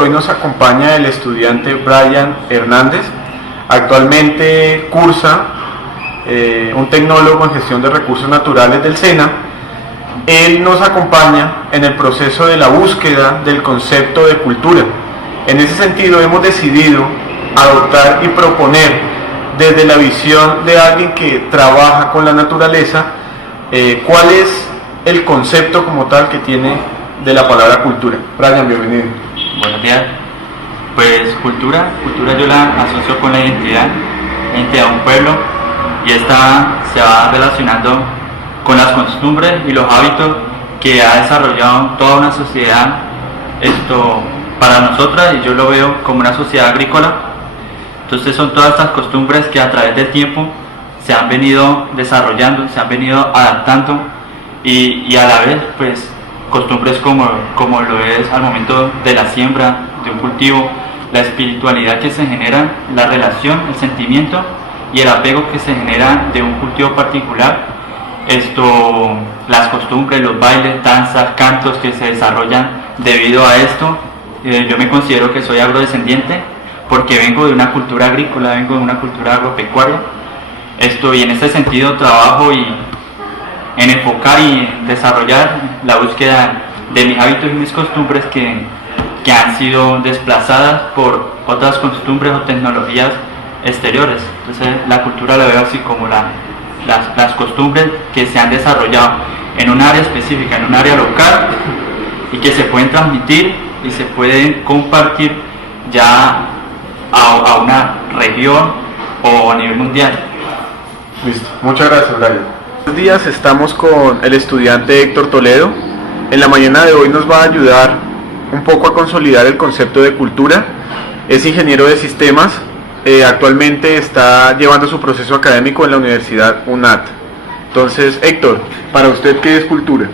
hoy nos acompaña el estudiante Brian Hernández. Actualmente cursa un tecnólogo en gestión de recursos naturales del SENA. Él nos acompaña en el proceso de la búsqueda del concepto de cultura. En ese sentido hemos decidido adoptar y proponer desde la visión de alguien que trabaja con la naturaleza cuál es el concepto como tal que tiene de la palabra cultura. Brian, bienvenido. Buenos días. Pues cultura yo la asocio con la identidad de un pueblo, y esta se va relacionando con las costumbres y los hábitos que ha desarrollado toda una sociedad. Esto para nosotras, y yo lo veo como una sociedad agrícola. Entonces son todas estas costumbres que a través del tiempo se han venido desarrollando, se han venido adaptando, y a la vez pues costumbres como lo es al momento de la siembra de un cultivo, la espiritualidad que se genera, la relación, el sentimiento y el apego que se genera de un cultivo particular. Las costumbres, los bailes, danzas, cantos que se desarrollan debido a esto. Yo me considero que soy agrodescendiente porque vengo de una cultura agrícola, vengo de una cultura agropecuaria. Y en ese sentido trabajo en enfocar y en desarrollar la búsqueda de mis hábitos y mis costumbres que han sido desplazadas por otras costumbres o tecnologías exteriores. Entonces la cultura la veo así como las costumbres que se han desarrollado en un área específica, en un área local, y que se pueden transmitir y se pueden compartir ya a una región o a nivel mundial. Listo, muchas gracias, Brian. Estos días estamos con el estudiante Héctor Toledo. En la mañana de hoy nos va a ayudar un poco a consolidar el concepto de cultura. Es ingeniero de sistemas, actualmente está llevando su proceso académico en la Universidad UNAT. Entonces, Héctor, para usted, ¿qué es cultura?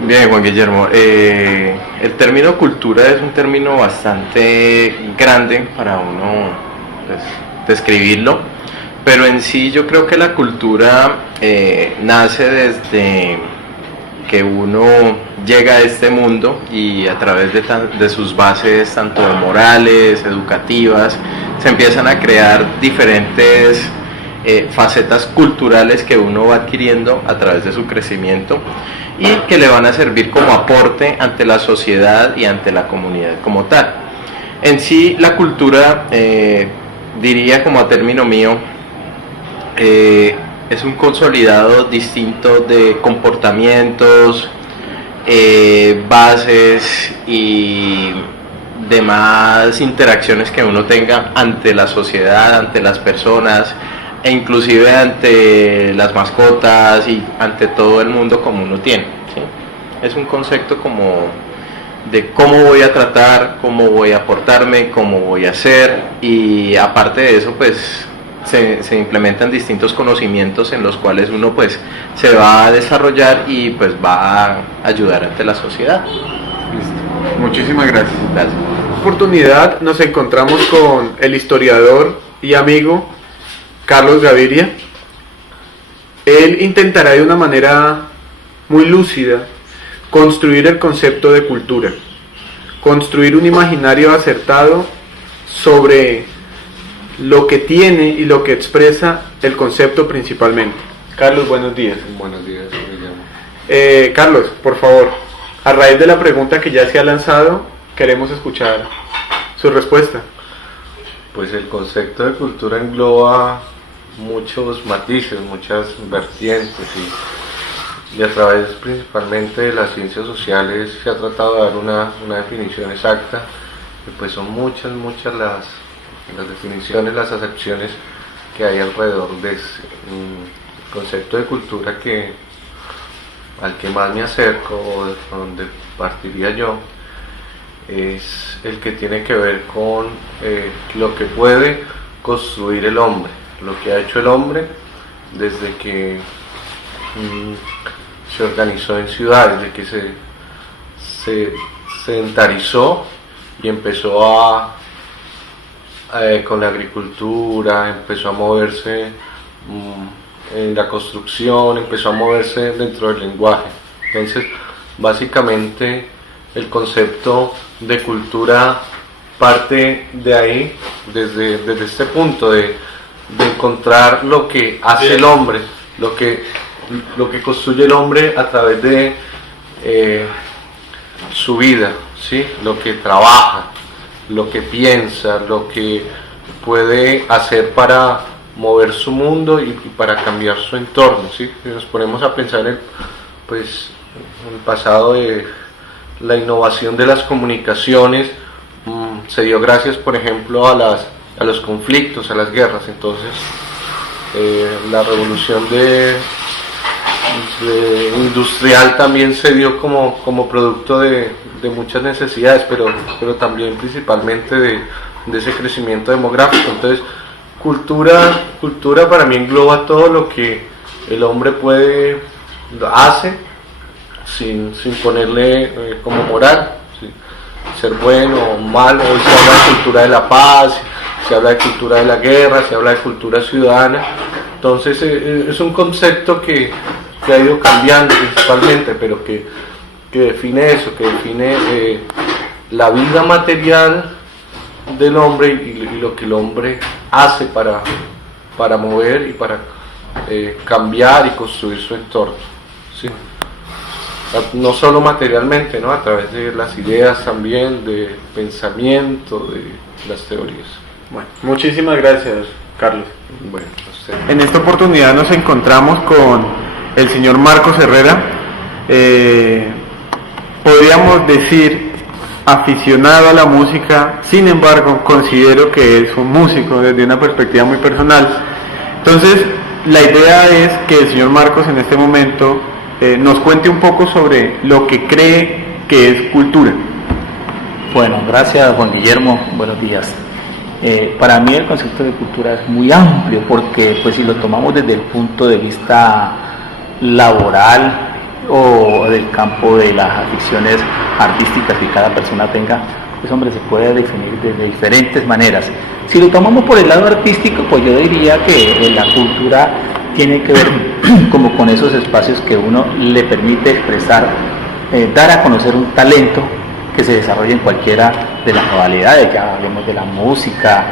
Bien, Juan Guillermo, el término cultura es un término bastante grande para uno pues, describirlo, pero en sí yo creo que la cultura nace desde que uno llega a este mundo, y a través de sus bases tanto morales, educativas, se empiezan a crear diferentes facetas culturales que uno va adquiriendo a través de su crecimiento, y que le van a servir como aporte ante la sociedad y ante la comunidad como tal. En sí, la cultura, diría como a término mío, es un consolidado distinto de comportamientos, bases y demás interacciones que uno tenga ante la sociedad, ante las personas, e inclusive ante las mascotas y ante todo el mundo como uno tiene, ¿sí? Es un concepto como de cómo voy a tratar, cómo voy a aportarme, cómo voy a hacer, y aparte de eso pues se implementan distintos conocimientos en los cuales uno pues se va a desarrollar y pues va a ayudar ante la sociedad. Listo. Muchísimas gracias. Gracias. En esta oportunidad nos encontramos con el historiador y amigo Carlos Gaviria. Él intentará de una manera muy lúcida construir el concepto de cultura, construir un imaginario acertado sobre lo que tiene y lo que expresa el concepto principalmente. Carlos, buenos días. Buenos días, Guillermo. Carlos, por favor, a raíz de la pregunta que ya se ha lanzado, queremos escuchar su respuesta. Pues el concepto de cultura engloba muchos matices, muchas vertientes, y a través principalmente de las ciencias sociales se ha tratado de dar una definición exacta, y pues son muchas las definiciones, las acepciones que hay alrededor de ese concepto de cultura al que más me acerco, o de donde partiría yo, es el que tiene que ver con lo que puede construir el hombre, lo que ha hecho el hombre desde que se organizó en ciudades, desde que se sedentarizó y empezó con la agricultura, empezó a moverse en la construcción, empezó a moverse dentro del lenguaje. Entonces, básicamente, el concepto de cultura parte de ahí, desde este punto de encontrar lo que hace el hombre, lo que construye el hombre a través de su vida, ¿sí? Lo que trabaja, lo que piensa, lo que puede hacer para mover su mundo y para cambiar su entorno, ¿sí? Si nos ponemos a pensar en el pasado de la innovación de las comunicaciones, se dio gracias, por ejemplo, a los conflictos, a las guerras. Entonces la revolución industrial también se dio como producto de muchas necesidades, pero también principalmente de ese crecimiento demográfico. Entonces cultura para mí engloba todo lo que el hombre hace sin ponerle como moral, ¿sí? Ser bueno o malo. Hoy se habla de cultura de la paz, se habla de cultura de la guerra, se habla de cultura ciudadana. Entonces es un concepto que ha ido cambiando principalmente, pero que define eso, que define la vida material del hombre y lo que el hombre hace para mover y para cambiar y construir su entorno, ¿sí? No solo materialmente, ¿no? A través de las ideas también, de pensamiento, de las teorías. Bueno, muchísimas gracias, Carlos. Bueno, usted. En esta oportunidad nos encontramos con el señor Marcos Herrera, podríamos decir aficionado a la música, sin embargo considero que es un músico desde una perspectiva muy personal. Entonces la idea es que el señor Marcos en este momento nos cuente un poco sobre lo que cree que es cultura. Bueno, gracias Juan Guillermo, buenos días. Para mí el concepto de cultura es muy amplio porque pues si lo tomamos desde el punto de vista laboral o del campo de las aficiones artísticas que cada persona tenga, pues hombre, se puede definir de diferentes maneras. Si lo tomamos por el lado artístico, pues yo diría que la cultura tiene que ver como con esos espacios que uno le permite expresar, dar a conocer un talento que se desarrolla en cualquiera de las modalidades, ya hablemos de la música,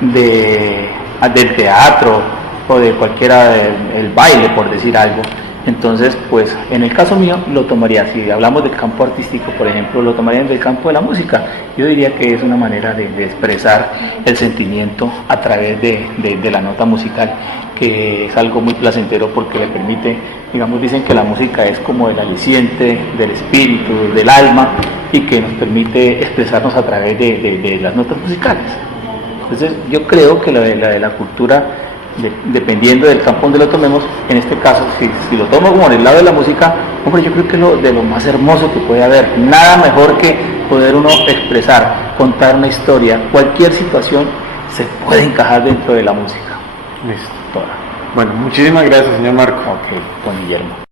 del teatro o de cualquiera del baile, por decir algo. Entonces, pues en el caso mío lo tomaría, si hablamos del campo artístico, por ejemplo, lo tomaría del campo de la música. Yo diría que es una manera de expresar el sentimiento a través de la nota musical, que es algo muy placentero porque le permite, digamos, dicen que la música es como el aliciente del espíritu, del alma, y que nos permite expresarnos a través de las notas musicales. Entonces yo creo que la cultura, dependiendo del campo donde lo tomemos, en este caso, si lo tomo como en el lado de la música, hombre, yo creo que es de lo más hermoso que puede haber. Nada mejor que poder uno expresar, contar una historia, cualquier situación se puede encajar dentro de la música. Listo. Bueno, muchísimas gracias, señor Marco. Ok, Juan Guillermo.